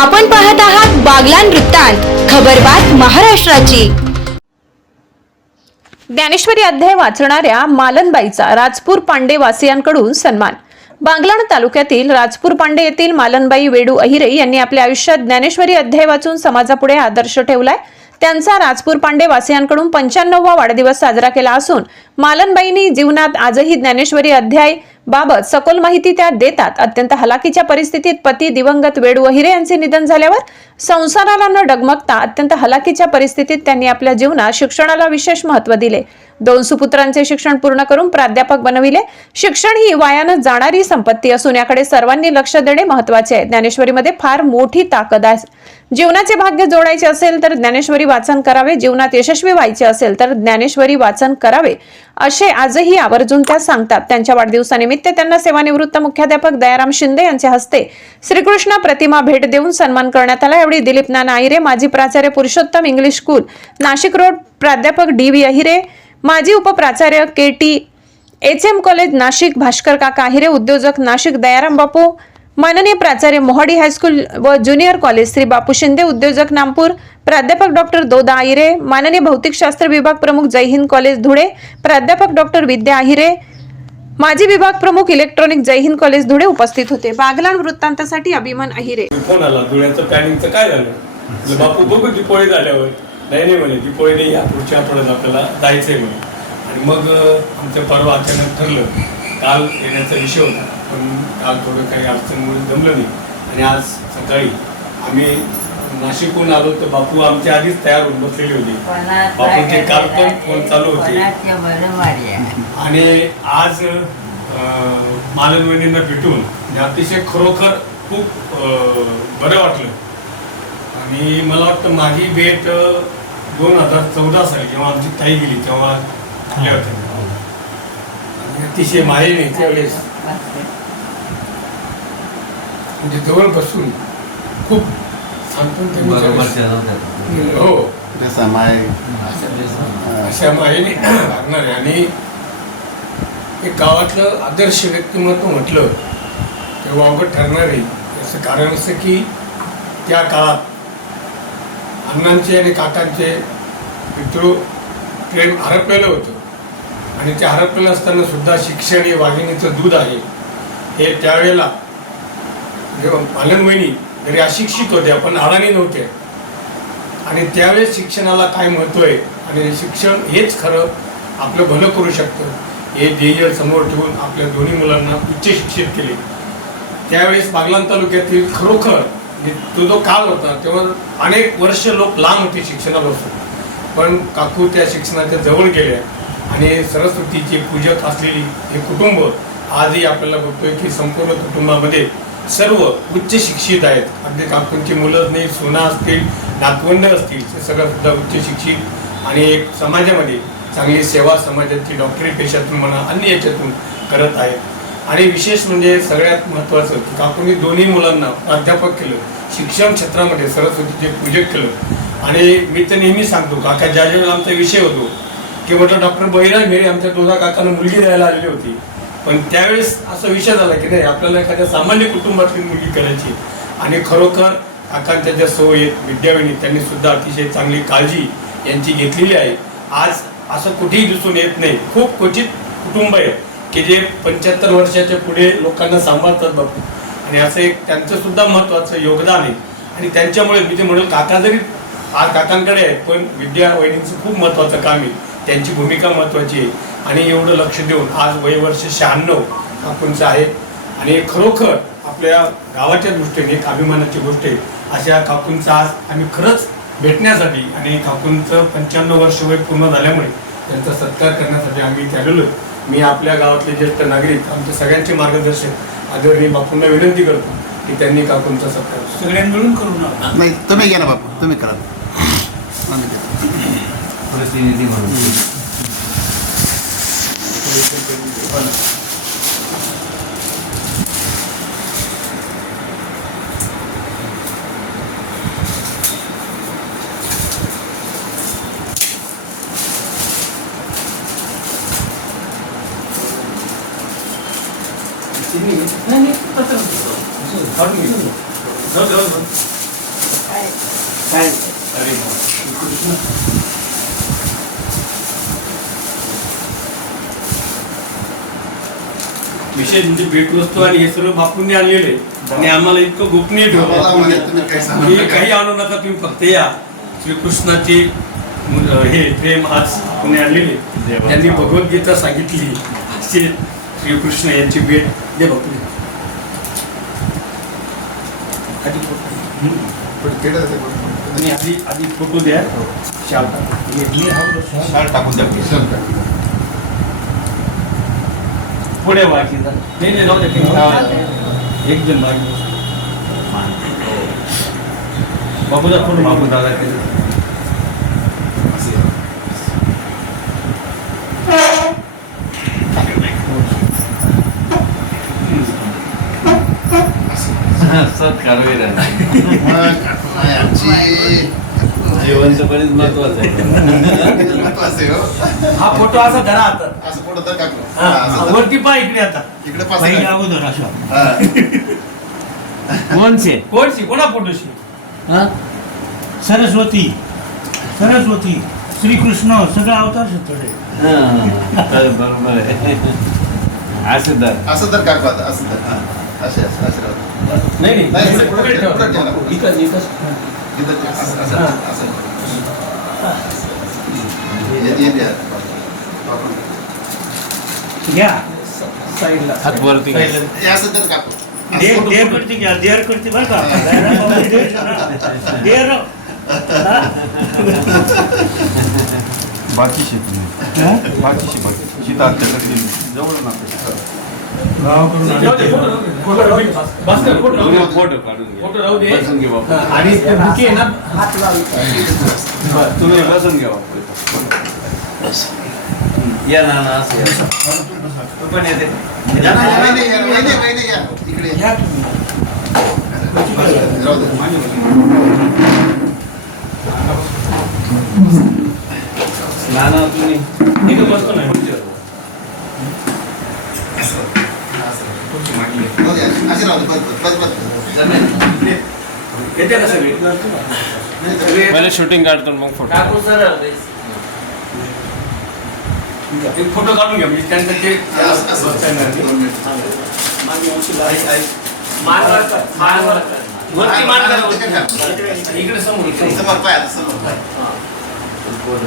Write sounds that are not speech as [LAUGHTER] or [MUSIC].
आपण पाहत आहात बागलान वृत्तांत खबरबात महाराष्ट्राची. ज्ञानेश्वरी अध्याय वाचणाऱ्या मालनबाईचा राजपूर पांडे वासियांकडून सन्मान. बांगलाण तालुक्यातील राजपूर पांडे येथील मालनबाई वेडू अहिरे यांनी आपल्या आयुष्यात ज्ञानेश्वरी अध्याय वाचून समाजापुढे आदर्श ठेवलाय. त्यांचा राजपूर पांडे वासियांकडून पंच्याण्णववा वाढदिवस साजरा केला असून मालनबाईंनी जीवनात आजही ज्ञानेश्वरी अध्याय बाबत सखोल माहिती त्या देतात. अत्यंत हलाखीच्या परिस्थितीत पती दिवंगत वेडू अहिरे यांचे निधन झाल्यावर संसाराला न डगमगता अत्यंत हलाखीच्या परिस्थितीत त्यांनी आपल्या जीवनात शिक्षणाला विशेष महत्त्व दिले. दोन सुपुत्रांचे शिक्षण पूर्ण करून प्राध्यापक बनविले. शिक्षण ही वायानं जाणारी संपत्ती असून याकडे सर्वांनी लक्ष देणे महत्त्वाचे आहे. ज्ञानेश्वरीमध्ये फार मोठी ताकद आहे. जीवनाचे भाग्य जोडायचे असेल तर ज्ञानेश्वरी वाचन करावे. जीवनात यशस्वी व्हायचे असेल तर ज्ञानेश्वरी वाचन करावे. असे आजही आवर्जून त्या सांगतात. त्यांच्या वाढदिवसानिमित्त त्यांना सेवानिवृत्त मुख्याध्यापक दयाराम शिंदे यांच्या हस्ते श्रीकृष्ण प्रतिमा भेट देऊन सन्मान करण्यात आला. यावेळी दिलीप नाना आहिरे माजी प्राचार्य Purushottam English school Nashik road प्राध्यापक डी व्ही अहिरे माजी उपप्राचार्य K T H M college Nashik Bhaskar काका अहिरे उद्योजक नाशिक दयाराम बापू माननीय प्राचार्य मोहाडी हायस्कूल व ज्युनियर कॉलेज श्री बापू शिंदे उद्योजक नामपूर प्राध्यापक डॉक्टर दोदा आहिरे माननीय भौतिकशास्त्र विभाग प्रमुख जय हिंद कॉलेज धुळे प्राध्यापक डॉक्टर विद्या आहिरे माजी विभाग प्रमुख इलेक्ट्रॉनिक जय हिंद कॉलेज धुळे उपस्थित होते. बागलाण वृत्तांतासाठी अभिमान अहिरे फोन आला धुळ्याचं प्लॅनिंगचं काय झालं? म्हणलं, बापू बघू दिपोळी झाल्यावर. नाही नाही म्हणे दिपोळी नाही या पुढच्या आठवड्यात आपल्याला जायचंय म्हणे. आणि मग अं, आमचं परवा अचानक ठरलं. काल येण्याचा विषय होता पण काल थोडं काही अडचणमुळे जमलं नाही. आणि आज सकाळी आम्ही नाशिकहून आलो तर बापू आमच्या आधीच तयार होऊन बसलेले होते. बापूंचे काल पण फोन चालू होते. आणि आज मालनवणींना भेटून अतिशय खरोखर खूप बरं वाटलं. आणि मला वाटतं माझी भेट दोन हजार चौदा साली जेव्हा आमची ताई गेली तेव्हा झाल्या होत्या आणि अतिशय मायेने त्यावेळेस म्हणजे जवळ बसून खूप हो. जसा माय अशा मायेने लागणार आहे आणि एक गावातलं आदर्श व्यक्तिमत्व म्हटलं ते वावगं ठरणार. आहे याचं कारण असं की त्या काळात अण्णांचे आणि काकांचे पितृ प्रेम हरपलेलं होतं. आणि ते हरपलेलं असताना सुद्धा शिक्षण हे वाघिणीचं दूध आहे. हे त्यावेळेला जेव्हा पालनवहिनी घरी अशिक्षित होत्या पण अडाणी नव्हत्या आणि त्यावेळेस शिक्षणाला काय महत्त्व आहे आणि शिक्षण हेच खरं आपलं भलं करू शकतं. हे ध्येय समोर ठेवून आपल्या दोन्ही मुलांना उच्च शिक्षित केले. त्यावेळेस बागलाण तालुक्यातील खरोखर म्हणजे तो जो काल होता तेव्हा अनेक वर्ष लोक लांब होते शिक्षणापासून. पण काकू त्या शिक्षणाच्या जवळ गेल्या. आणि सरस्वतीचे पूजक असलेली हे कुटुंब आजही आपल्याला बघतोय की संपूर्ण कुटुंबामध्ये सर्व उच्च शिक्षित आहेत. म्हणजे अगदी काकूंची मुलं नाही सोना असतील नातवंड असतील ते सगळं सुद्धा उच्च शिक्षित आणि एक समाजामध्ये चांगली सेवा समाजाची डॉक्टरी पेशातून म्हणा अन्य याच्यातून करत आहेत. आणि विशेष म्हणजे सगळ्यात महत्त्वाचं की काकूंनी दोन्ही मुलांना प्राध्यापक केलं शिक्षण क्षेत्रामध्ये सरस्वतीचे पूजक केलं. आणि मी तर नेहमी सांगतो काका ज्या ज्यावेळेला आमचा विषय होतो की म्हटलं डॉक्टर बहिराज मेरे आमच्या दोघा काकांना मुलगी द्यायला आलेली होती. पण त्यावेळेस असा विषय झाला की नाही आपल्याला एखाद्या सामान्य कुटुंबातली मुलगी करायची आणि खरोखर काकांच्या ज्या सवयी आहेत त्यांनी सुद्धा अतिशय चांगली काळजी यांची घेतलेली आहे. आज असं कुठेही दिसून येत नाही. खूप क्वचित कुटुंब आहे की जे पंच्याहत्तर वर्षाच्या पुढे लोकांना सांभाळतात बापू आणि असं एक त्यांचं सुद्धा महत्वाचं योगदान आहे. आणि त्यांच्यामुळे मी ते म्हणेल काका जरी आज काकांकडे आहेत पण विद्या वहिनींचं खूप महत्वाचं काम आहे. त्यांची भूमिका महत्वाची आहे. आणि एवढं लक्ष देऊन आज वयवर्ष शहाण्णव काकूंचं आहे. आणि खरोखर आपल्या गावाच्या दृष्टीने एक अभिमानाची गोष्ट आहे. अशा काकूंचा आज आम्ही खरंच भेटण्यासाठी आणि काकूंचं पंच्याण्णव वर्ष वय पूर्ण झाल्यामुळे त्यांचा सत्कार करण्यासाठी आम्ही इथे आलेलो. मी आपल्या गावातले ज्येष्ठ नागरिक आमच्या सगळ्यांचे मार्गदर्शक आदरणीय बापूंना विनंती करतो की त्यांनी काकूंचा सत्कार. सगळ्यांनी मिळून करू ना? नाही तुम्ही घ्या ना बापू तुम्ही करा. [CLEARS THROAT] आम्ही देतो. प्रतिनिधी म्हणून नाही, नाही, पत्र. काढून घे. जाऊ दे, जाऊ दे. विशेष म्हणजे भेटवस्तू आणि हे सर्व बापूंनी आणलेले. आणि आम्हाला इतकं गोपनीय ठेवलं. काही की आणू नका तुम्ही फक्त या. श्रीकृष्णाचे हे प्रेम आज कोणी आणलेले? त्यांनी भगवद्गीता सांगितली. असे श्रीकृष्ण यांची भेट. दे बापू. आधी आधी आधी फोटो द्या. शाल टाका. शाल टाकून द्या. पुढे वाटली नाही नाही जाऊ दे एक जण बाकी बापूचा फोटो बापू दादा असं. मग नाही, जिवंतपणीच महत्वाचं आहे महत्वाचं आहे हो. हा फोटो असा धरा आता असं पुढं तर टाकलं. हा, हा, असं तर. वरती पहा इकडे आता इकडे पहिले. अगोदर अशा हा. कोणशी कोणा फोटोशी हा? सरस्वती सरस्वती श्रीकृष्ण सगळं अवतार थोडे बरोबर आहे असं तर असं तर काकू आता असं तर हा. असे असे असे राहू. नाही नाही नाही, इकडे पुढे ठेवा, पुढे ठेवा. इकडे इकडे इथं ते असं असं असं. हे- हे द्या. बापू. घ्या साईडला हात वरती घ्या. साईडला. हे असं तर काकू असं. देर देर करते घ्या देर करते बरं का देर बाकी शेती नाही बाकी शेती शेतात आमच्याकडे जवळ ना आणि ते बुके आहे ना? तुम्ही बसून घ्या बापू या ना ना असं या. तू पण येते. या ना, या नाही, या नाही, नाही, नाही, या. इकडे या. घ्या तुम्ही. बसतो नाही असं. राहू दे, असे राहू दे. बस, बस, बस, बस. येते का सगळे नाही, तर- पहिले शूटिंग काढतो मग फ़ोटो एक फ़ोटो काढून घ्या म्हणजे त्यांचं ते असं- असं. बसता येणार नाही. दोन मिनिट. वरती मान करा, हा, वरती. इकडे समोर इकडे. समोर पाय आता, समोर पाय.